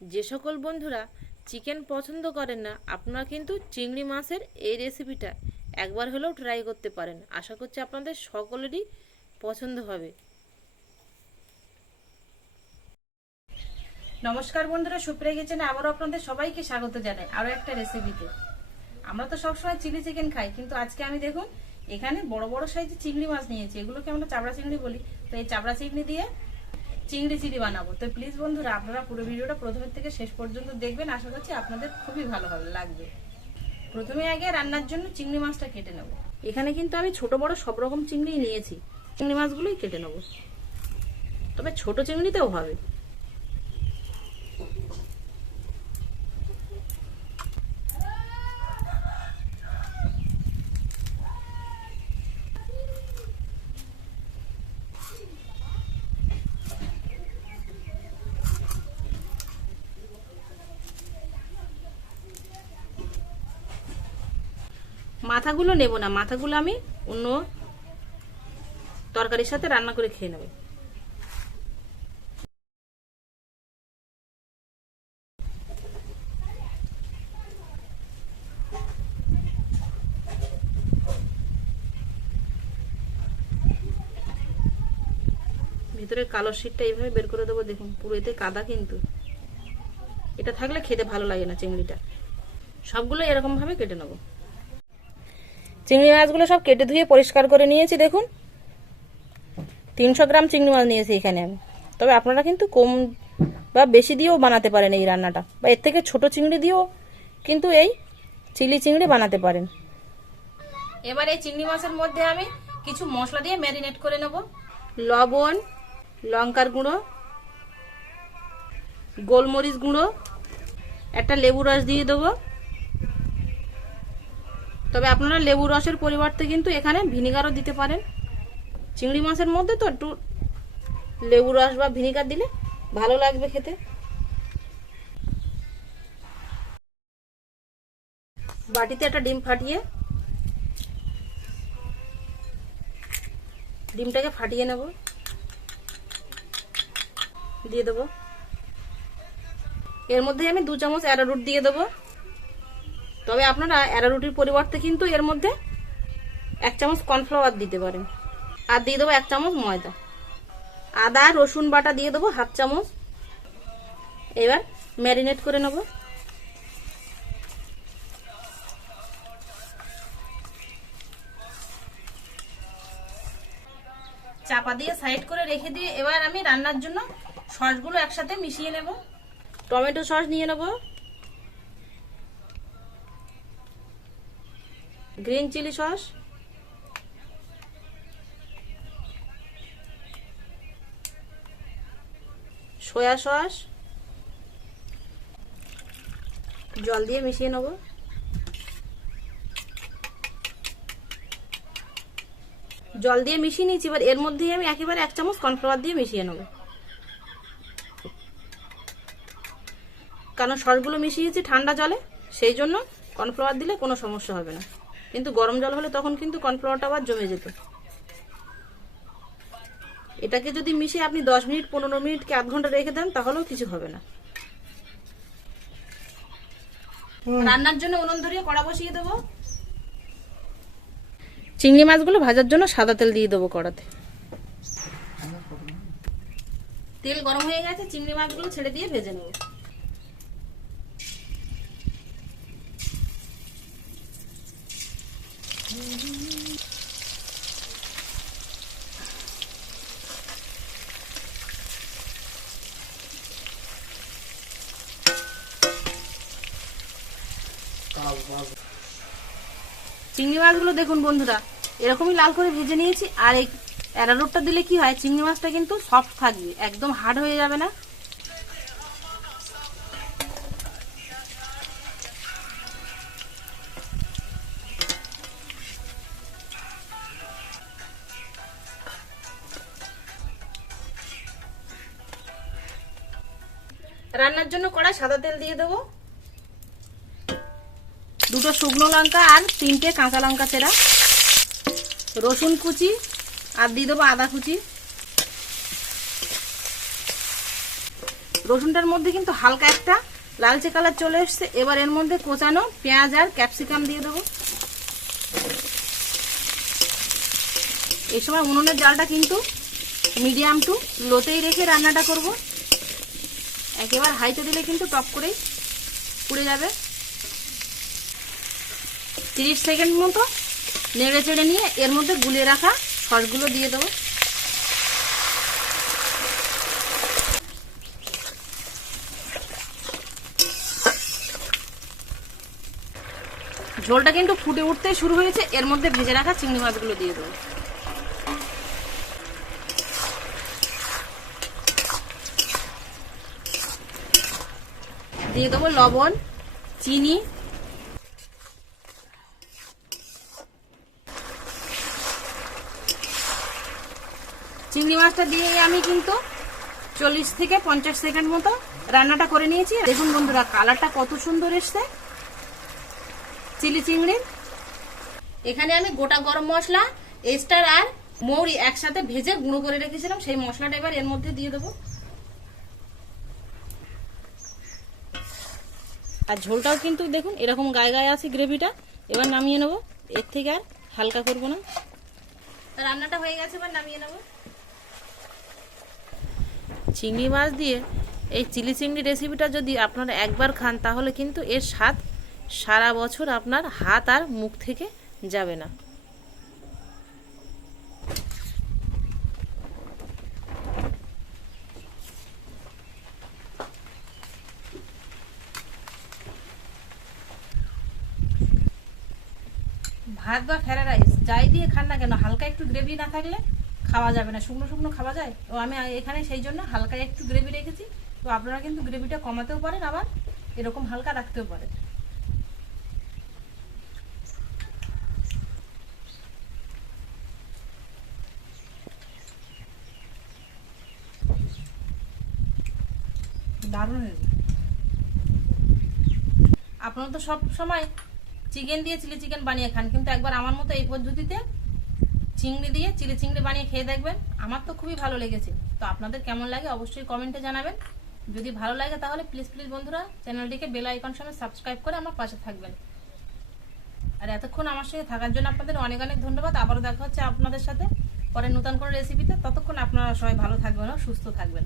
যে সকল বন্ধুরা চিকেন পছন্দ করেন না, আপনারা কিন্তু চিংড়ি মাছের এই রেসিপিটা একবার হলেও ট্রাই করতে পারেন। আশা করছি আপনাদের সকলেরই পছন্দ হবে। নমস্কার বন্ধুরা, সুপ্রিয়া কিচেনে আবারও আপনাদের সবাইকে স্বাগত জানাই আরও একটা রেসিপিতে। আমরা তো সবসময় চিলি চিকেন খাই, কিন্তু আজকে আমি দেখুন এখানে বড় বড় সাইজের চিংড়ি মাছ নিয়েছি। এগুলোকে আমরা চাবড়া চিংড়ি বলি। তো এই চাবড়া চিংড়ি দিয়ে চিংড়ি চিলি বানাবো। তো প্লিজ বন্ধুরা, আপনারা পুরো ভিডিওটা প্রথমের থেকে শেষ পর্যন্ত দেখবেন। আশা করছি আপনাদের খুবই ভালো লাগবে। প্রথমে আগে রান্নার জন্য চিংড়ি মাছটা কেটে নেব। এখানে কিন্তু আমি ছোট বড় সব রকম চিংড়ি নিয়েছি। চিংড়ি মাছগুলোই কেটে নেব, তবে ছোট চিংড়িতেও হবে। মাথাগুলো নেব না, মাথাগুলো আমি অন্য তরকারির সাথে রান্না করে খেয়ে নেব। ভিতরের কালো শীটটা এইভাবে বের করে দেবো। দেখুন পুরো এতে কাদা, কিন্তু এটা থাকলে খেতে ভালো লাগে না চিংড়িটা। সবগুলো এরকম ভাবে কেটে নেব। চিংড়ি মাছগুলো সব কেটে ধুয়ে পরিষ্কার করে নিয়েছি। দেখুন 300 গ্রাম চিংড়ি মাছ নিয়েছি এখানে আমি। তবে আপনারা কিন্তু কম বা বেশি দিয়েও বানাতে পারেন এই রান্নাটা, বা এর থেকে ছোট চিংড়ি দিয়েও কিন্তু এই চিলি চিংড়ি বানাতে পারেন। এবার এই চিংড়ি মাছের মধ্যে আমি কিছু মশলা দিয়ে ম্যারিনেট করে নেব। লবণ, লঙ্কার গুঁড়ো, গোলমরিচ গুঁড়ো, একটা লেবু রস দিয়ে দেবো। তবে আপনারা লেবু রসের পরিবর্তে কিন্তু এখানে ভিনিগারও দিতে পারেন। চিংড়ি মাছের মধ্যে তো একটু লেবু রস বা ভিনিগার দিলে ভালো লাগবে খেতে। বাটিতে একটা ডিম ফাটিয়ে ডিমটাকে ফাটিয়ে নেব, দিয়ে দেবো। এর মধ্যে আমি 2 চামচ অ্যারারুট দিয়ে দেবো। তবে আপনারা অ্যারারুটের পরিবর্তে কিন্তু এর মধ্যে 1 চামচ কর্নফ্লাওয়ার দিতে পারেন। আর দিয়ে দেবো 1 চামচ ময়দা। আদা রসুন বাটা দিয়ে দেবো 1/2 চামচ। এবার ম্যারিনেট করে নেব। চাপা দিয়ে সাইড করে রেখে দিয়ে এবার আমি রান্নার জন্য সসগুলো একসাথে মিশিয়ে নেব। টমেটো সস নিয়ে নেব, green chilli sauce, soya sauce, জল দিয়ে মিশিয়ে নেব। জল দিয়ে মিশিয়ে নিয়েছি। এবার এর মধ্যেই আমি একেবারে 1 চামচ কর্নফ্লাওয়ার দিয়ে মিশিয়ে নেব। কারণ সসগুলো মিশিয়েছি ঠান্ডা জলে, সেই জন্য কর্নফ্লাওয়ার দিলে কোনো সমস্যা হবে না। কিন্তু গরম জল হলে তখন কিন্তু কর্নফ্লাওয়ারটা আবার জমে যেত। এটাকে যদি মিশিয়ে আপনি 10 মিনিট 15 মিনিট কি আধ ঘন্টা রেখে দেন, তাহলেও কিছু হবে না। রান্নার জন্য উনুন ধরিয়ে কড়া বসিয়ে দেবো। চিংড়ি মাছগুলো ভাজার জন্য সাদা তেল দিয়ে দেবো কড়াতে। তেল গরম হয়ে গেছে, চিংড়ি মাছগুলো ছেড়ে দিয়ে ভেজে নেব। চিংড়ি মাছগুলো দেখুন বন্ধুরা এরকমই লাল করে ভেজে নিয়েছি। আর এই অ্যারারুটটা দিলে কি হয়, চিংড়ি মাছটা কিন্তু সফট থাকবে, একদম হার্ড হয়ে যাবে না। রান্নার জন্য কড়াই সাদা তেল দিয়ে দেবো। 2টো শুকনো লঙ্কা আর 3টে কাঁচা লঙ্কা চেরা, রসুন কুচি আর দিয়ে দেবো আদা কুচি, রসুনটার মধ্যে কিন্তু হালকা একটা লালচে কালার চলে এসছে। এবার এর মধ্যে কোচানো পেঁয়াজ আর ক্যাপসিকাম দিয়ে দেবো। এই সময় উনুনের জালটা কিন্তু মিডিয়াম টু লোতেই রেখে রান্নাটা করব। একেবারে হাইতে দিলে কিন্তু টপ করেই পুড়ে যাবে। 30 সেকেন্ড মতো নেড়ে চেড়ে নিয়ে এর মধ্যে গুলিয়ে রাখা সসগুলো দিয়ে দেবো। ঝোলটা কিন্তু ফুটে উঠতে শুরু হয়েছে। এর মধ্যে ভেজে রাখা চিংড়ি মাছগুলো দিয়ে দেবো। দিয়ে দেবো লবণ, চিনি, চিংড়ি মাছটা দিয়ে আমি কিন্তু 40 থেকে 50 সেকেন্ড মতো রান্নাটা করে নিয়েছি। দেখুন বন্ধুরা, কালারটা কত সুন্দর এসছে চিলি চিংড়ির। এখানে আমি গোটা গরম মশলা, এস্টার আর মৌরি একসাথে ভেজে গুঁড়ো করে রেখেছিলাম, সেই মশলাটা এবার এর মধ্যে দিয়ে দেবো। আর ঝোলটাও কিন্তু দেখুন এরকম গায়ে গায়ে আছে গ্রেভিটা। এবার নামিয়ে নেবো, এর থেকে আর হালকা করবো না। রান্নাটা হয়ে গেছে, এবার নামিয়ে নেবো। চিংড়ি মাছ দিয়ে এই চিলি চিংড়ি রেসিপিটা যদি আপনারা একবার খান তাহলে কিন্তু এর স্বাদ সারা বছর আপনার হাত আর মুখ থেকে যাবে না। ভাত বা ফ্রাইড রাইস যাই দিয়ে খান না কেন, হালকা একটু গ্রেভি না থাকলে খাওয়া যাবে না। শুকনো শুকনো খাওয়া যায়। তো আমি এখানে সেই জন্য হালকা একটু গ্রেভি রেখেছি। তো আপনারা কিন্তু গ্রেভিটা কমাতেও পারেন, আবার এরকম হালকা রাখতেও পারেন। দারুণ হয়েছে। আপনারা তো সব সময় চিকেন দিয়ে চিলি চিকেন বানিয়ে খান, কিন্তু একবার আমার মতো এই পদ্ধতিতে চিংড়ি দিয়ে চিলি চিংড়ি বানিয়ে খেয়ে দেখবেন। আমার তো খুবই ভালো লেগেছে। তো আপনাদের কেমন লাগে অবশ্যই কমেন্টে জানাবেন। যদি ভালো লাগে তাহলে প্লিজ প্লিজ বন্ধুরা চ্যানেলটিকে বেল আইকন সমেত সাবস্ক্রাইব করে আমার পাশে থাকবেন। আর এতক্ষণ আমার সাথে থাকার জন্য আপনাদের অনেক অনেক ধন্যবাদ। আবারও দেখা হচ্ছে আপনাদের সাথে পরে নতুন কোনো রেসিপিতে। ততক্ষণ আপনারা সবাই ভালো থাকবেন ও সুস্থ থাকবেন।